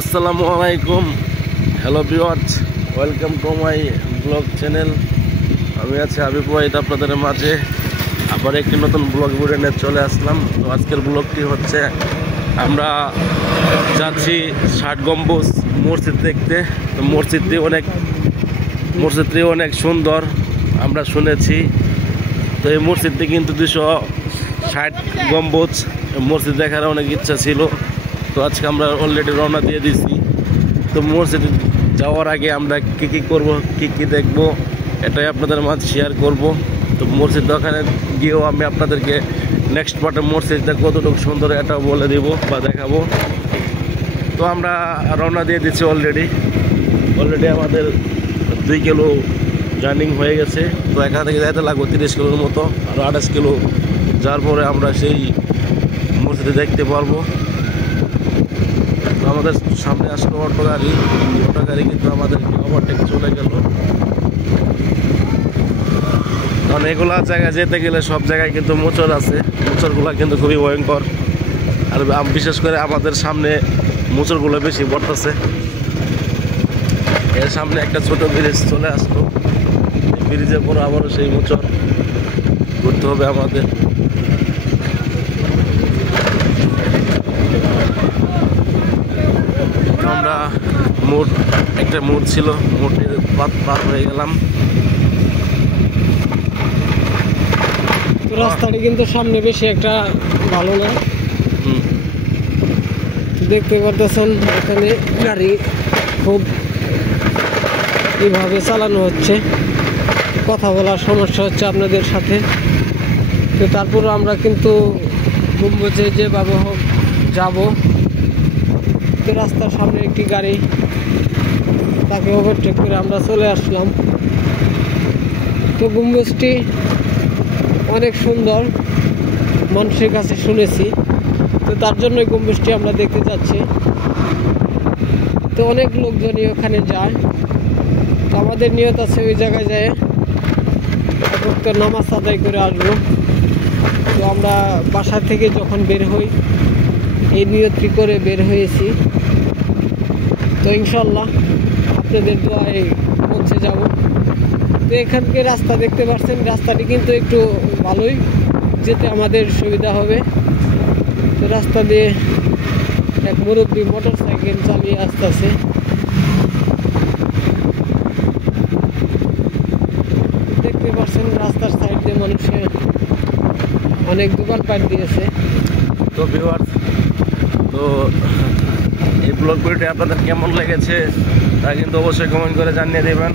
আসসালামু আলাইকুম, hello viewers, welcome to my blog channel. আমি আছি হাবিব ওয়াহিদ আপনাদের মাঝে আবার একটি নতুন ব্লগ ভিডিও নিয়ে চলে আসলাম। তো আজকের ব্লগটি হচ্ছে আমরা যাচ্ছি ৬০ গম্বুজ মসজিদ দেখতে। তো মসজিদটি অনেক সুন্দর আমরা শুনেছি। তো এই মসজিদটি কিন্তু ২৬০ গম্বুজ মসজিদ দেখার অনেক ইচ্ছা ছিল। তো আজকে আমরা অলরেডি রওনা দিয়ে দিছি। তো মসজিদে যাওয়ার আগে আমরা কী করব, কী দেখব, এটাই আপনাদের মাঝে শেয়ার করব। তো মসজিদ ওখানে গিয়েও আমি আপনাদেরকে নেক্সট পার্টে মসজিদটা কতটুকু সুন্দর এটাও বলে দিব বা দেখাবো। তো আমরা রওনা দিয়ে দিচ্ছি অলরেডি আমাদের 2 কিলো জার্নিং হয়ে গেছে। তো এখান থেকে যাইতে লাগবে 30 কিলোর মতো, আর 28 কিলো যার পরে আমরা সেই মসজিদে দেখতে পারবো। আমাদের সামনে আসলো অটো গাড়ি কিন্তু আমাদেরকে ওভারটেক চলে গেল। কারণ এগুলা জায়গায় যেতে গেলে সব জায়গায় কিন্তু মোচড় আছে, মোচড়গুলো কিন্তু খুবই ভয়ঙ্কর। আর বিশেষ করে আমাদের সামনে মোচড়গুলো বেশি পড়তেছে। এর সামনে একটা ছোট ব্রিজ চলে আসলো, ব্রিজের পর আবারও সেই মোচড় ঘুরতে হবে আমাদের। আমরা একটা মোড় ছিল, মোড়ের পার হয়ে গেলাম। রাস্তাটি কিন্তু সামনে বেশি একটা ভালো না, দেখতে পারতেছেন এখানে গাড়ি খুব এইভাবে চালানো হচ্ছে, কথা বলার সমস্যা হচ্ছে আপনাদের সাথে। তো তারপর আমরা কিন্তু গম্বুজে যেভাবে হোক যাব। তো রাস্তার সামনে একটি গাড়ি, তাকে ওভারটেক করে আমরা চলে আসলাম। তো গম্বুজটি অনেক সুন্দর, মানুষের কাছে শুনেছি, তো তার জন্যই গম্বুজটি আমরা দেখতে যাচ্ছি। তো অনেক লোকজনই ওখানে যায়। তো আমাদের নিয়ত আছে ওই জায়গায় যায় তো নামাজ আদায় করে আসবো। তো আমরা বাসা থেকে যখন বের হই এই নিয়তটি করে বের হয়েছি। তো ইনশাল্লাহ আপনাদের দোয়ায় পৌঁছে যাব। তো এখানকে রাস্তা দেখতে পাচ্ছেন, রাস্তাটি কিন্তু একটু ভালোই, যেতে আমাদের সুবিধা হবে। তো রাস্তা দিয়ে এক মুরব্বী মোটর সাইকেল চালিয়ে আসতেছে। দেখতে পাচ্ছেন রাস্তার সাইড দিয়ে মানুষের অনেক দোকানপাট দিয়েছে। তো ভিউয়ার্স, তো এই ব্লগ ভিডিওটি আপনাদের কেমন লেগেছে তা কিন্তু অবশ্যই কমেন্ট করে জানিয়ে দেবেন।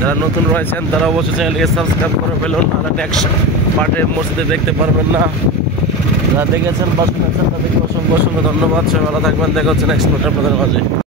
যারা নতুন রয়েছেন তারা অবশ্যই চ্যানেলকে সাবস্ক্রাইব করে ফেলুন, আর নেক্সট পার্টে মসজিদে দেখতে পারবেন না। যারা দেখেছেন বা শুনেছেন তাদেরকে অসংখ্য ধন্যবাদ। সবাই ভালো থাকবেন, দেখা হচ্ছে নেক্সট পার্টে আপনাদের মাঝে।